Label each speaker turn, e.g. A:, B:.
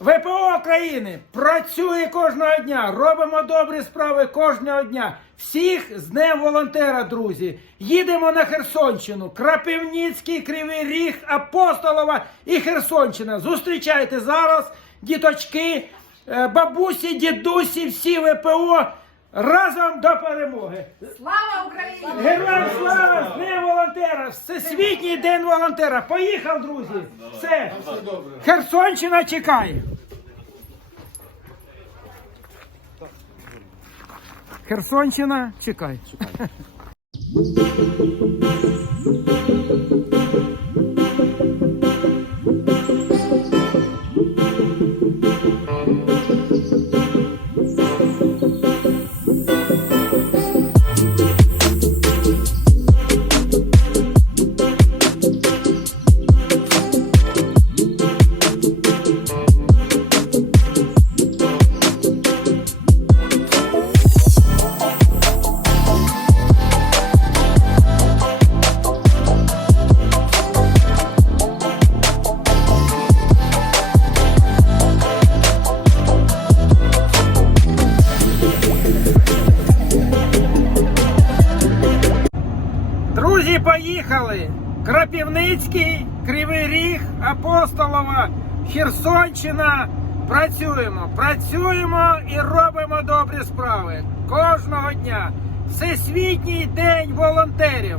A: ВПО України працює кожного дня. Робимо добрі справи кожного дня. Всіх з Днем волонтера, друзі. Їдемо на Херсонщину. Крапивницький, Кривий Ріг, Апостолова і Херсонщина. Зустрічайте зараз, діточки, е, бабусі, дідусі, всі ВПО. Разом до перемоги.
B: Слава Україні!
A: Героям слава! З Днем волонтера! Всесвітній день волонтера! Поїхав, друзі! Все! Херсонщина чекає! Херсонщина чекає. Друзі, поїхали! Крапівницький, Кривий Ріг, Апостолова, Херсонщина. Працюємо, працюємо і робимо добрі справи кожного дня. Всесвітній день волонтерів.